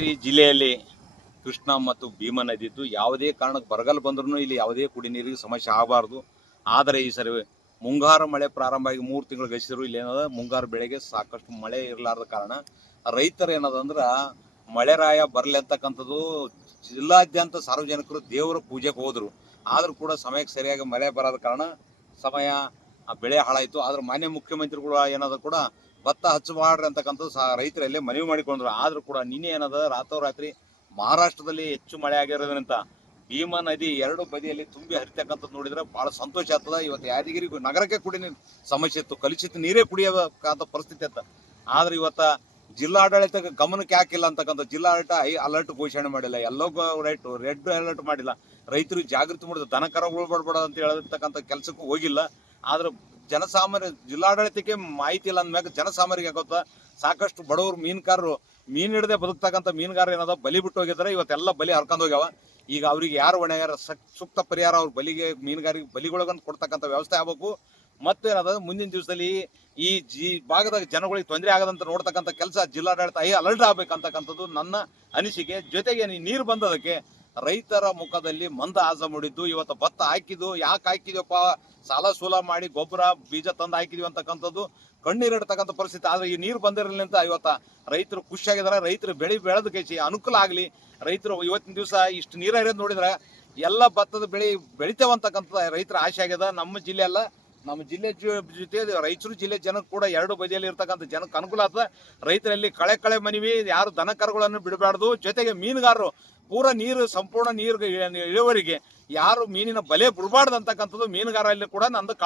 ಈ ಜಿಲ್ಲೆಯಲ್ಲಿ ಕೃಷ್ಣಾ ಮತ್ತು ಭೀಮಾ ನದಿ ಇದ್ದು ಯಾವುದೇ ಕಾರಣಕ್ಕೆ ಬರಗಾಲ ಬಂದ್ರೂ ಇಲ್ಲಿ ಯಾವುದೇ ಕುಡಿ ನೀರಿಗೆ ಸಮಸ್ಯೆ ಆಗಬಾರ್ದು. ಆದರೆ ಈ ಸರಿ ಮುಂಗಾರು ಮಳೆ ಪ್ರಾರಂಭ ಆಗಿ 3 ತಿಂಗಳು ಗತಿಸಿದ್ರು ಇಲ್ಲಿ ಏನದ ಮುಂಗಾರು ಬೆಳೆಗೆ ಸಾಕಷ್ಟು ಮಳೆ ಇರಲಾರದ ಕಾರಣ ರೈತರು ಏನದಂದ್ರೆ ಮಳೆರಾಯ ಬರಲಿ ಅಂತಕ್ಕಂಥದ್ದು ಜಿಲ್ಲಾದ್ಯಂತ ಸಾರ್ವಜನಿಕರು ದೇವರ ಪೂಜೆಗೆ ಹೋದ್ರು. ಆದರೂ ಕೂಡ ಸಮಯಕ್ಕೆ ಸರಿಯಾಗಿ ಮಳೆ ಬರದ ಕಾರಣ ಸಮಯ ಬೆಳೆ ಹಾಳಾಯಿತು. ಆದ್ರೆ ಮಾನ್ಯ ಮುಖ್ಯಮಂತ್ರಿಗಳು ಏನದ ಕೂಡ ಭತ್ತ ಹಚ್ಚಬಾರ್ರಿ ಅಂತಕ್ಕಂಥದ್ದು ರೈತರಲ್ಲಿ ಮನವಿ ಮಾಡಿಕೊಂಡ್ರು. ಆದ್ರೂ ಕೂಡ ನಿನ್ನೆ ಏನದ ರಾತ್ರೋರಾತ್ರಿ ಮಹಾರಾಷ್ಟ್ರದಲ್ಲಿ ಹೆಚ್ಚು ಮಳೆ ಆಗಿರೋದ್ರಿಂದ ಭೀಮಾ ನದಿ ಎರಡು ಬದಿಯಲ್ಲಿ ತುಂಬಿ ಹರಿತಕ್ಕಂಥದ್ದು ನೋಡಿದ್ರೆ ಬಹಳ ಸಂತೋಷ ಆಗ್ತದ. ಇವತ್ತು ಯಾದಗಿರಿ ನಗರಕ್ಕೆ ಕುಡಿ ನೀರು ಸಮಸ್ಯೆ ಇತ್ತು, ಕಲುಷಿತ ನೀರೇ ಕುಡಿಯಬೇಕಂತ ಪರಿಸ್ಥಿತಿ ಇತ್ತು. ಆದ್ರೆ ಇವತ್ತ ಜಿಲ್ಲಾಡಳಿತ ಗಮನಕ್ಕೆ ಹಾಕಿಲ್ಲ ಅಂತಕ್ಕಂಥ ಜಿಲ್ಲಾಡಳಿತ ಅಲರ್ಟ್ ಘೋಷಣೆ ಮಾಡಿಲ್ಲ, ಎಲ್ಲೋ ರೆಡ್ ಅಲರ್ಟ್ ಮಾಡಿಲ್ಲ. ರೈತರು ಜಾಗೃತಿ ಮಾಡಿದ್ರು, ದನ ಕರುಗಳು ಬಡಬೇಡ ಅಂತ ಹೇಳಿರ್ತಕ್ಕಂಥ ಕೆಲಸಕ್ಕೂ ಹೋಗಿಲ್ಲ. ಆದ್ರೆ ಜನಸಾಮಾನ್ಯ ಜಿಲ್ಲಾಡಳಿತಕ್ಕೆ ಮಾಹಿತಿ ಇಲ್ಲ ಅಂದ್ಮ್ಯಾಗ ಜನಸಾಮಾನ್ಯರಿಗೆ ಆಗುತ್ತಾ ಸಾಕಷ್ಟು ಬಡವರು ಮೀನುಗಾರರು ಮೀನು ಹಿಡದೆ ಬದುಕ್ತಕ್ಕಂಥ ಮೀನುಗಾರರು ಏನದ ಬಲಿ ಬಿಟ್ಟು ಹೋಗಿದ್ದಾರೆ. ಇವತ್ತೆಲ್ಲ ಬಲಿ ಹರ್ಕೊಂಡು ಹೋಗ್ಯಾವ. ಈಗ ಅವ್ರಿಗೆ ಯಾರು ಹೊಣೆಗಾರ ಸೂಕ್ತ ಪರಿಹಾರ ಅವ್ರ ಬಲಿಗೆ ಮೀನುಗಾರಿಗೆ ಬಲಿಗೊಳಗಂತ ಕೊಡ್ತಕ್ಕಂಥ ವ್ಯವಸ್ಥೆ ಆಗಬೇಕು. ಮತ್ತೆ ಏನದ ಮುಂದಿನ ದಿವಸದಲ್ಲಿ ಈ ಭಾಗದ ಜನಗಳಿಗೆ ತೊಂದರೆ ಆಗದಂತ ನೋಡ್ತಕ್ಕಂಥ ಕೆಲಸ ಜಿಲ್ಲಾಡಳಿತ ಅಲರ್ಟ್ ಆಗ್ಬೇಕಂತಕ್ಕಂಥದ್ದು ನನ್ನ ಅನಿಸಿಕೆ. ಜೊತೆಗೆ ನೀರು ಬಂದದಕ್ಕೆ ರೈತರ ಮುಖದಲ್ಲಿ ಮಂದ ಆಸ ಮೂಡಿದ್ದು. ಇವತ್ತು ಭತ್ತ ಹಾಕಿದ್ದು ಯಾಕೆ ಹಾಕಿದ್ವಪ್ಪ, ಸಾಲ ಸೂಲ ಮಾಡಿ ಗೊಬ್ಬರ ಬೀಜ ತಂದು ಹಾಕಿದ್ವಿ ಅಂತಕ್ಕಂಥದ್ದು ಕಣ್ಣೀರಿಡ್ತಕ್ಕಂಥ ಪರಿಸ್ಥಿತಿ. ಆದ್ರೆ ಈ ನೀರು ಬಂದಿರಲಿಲ್ಲ ಅಂತ ಇವತ್ತ ರೈತರು ಖುಷಿಯಾಗಿದ್ದಾರೆ. ರೈತರು ಬೆಳೆದಕ್ಕೆ ಅನುಕೂಲ ಆಗಲಿ. ರೈತರು ಇವತ್ತಿನ ದಿವಸ ಇಷ್ಟು ನೀರು ಹರಿಯೋದು ನೋಡಿದ್ರೆ ಎಲ್ಲ ಭತ್ತದ ಬೆಳಿತೇವಂತಕ್ಕಂಥ ರೈತರ ಆಸೆ ಆಗ್ಯದ. ನಮ್ಮ ಜಿಲ್ಲೆ ಅಲ್ಲ, ನಮ್ಮ ಜಿಲ್ಲೆ ಜೊತೆ ರಾಯಚೂರು ಜಿಲ್ಲೆ ಜನಕ್ಕೆ ಕೂಡ ಎರಡು ಬದಿಯಲ್ಲಿ ಇರ್ತಕ್ಕಂಥ ಜನಕ್ಕೆ ಅನುಕೂಲ ಆಗ್ತದೆ. ರೈತರಲ್ಲಿ ಕಳೆ ಮನವಿ, ಯಾರು ದನ ಕರುಗಳನ್ನು ಬಿಡಬಾರ್ದು. ಜೊತೆಗೆ ಮೀನುಗಾರರು ಪೂರ ನೀರು ಸಂಪೂರ್ಣ ನೀರು ಇಳುವರಿಗೆ ಯಾರು ಮೀನಿನ ಬಲೆ ಬಿಡಬಾರ್ದು ಅಂತಕ್ಕಂಥದ್ದು ಮೀನುಗಾರಲ್ಲಿ ಕೂಡ ನಂದು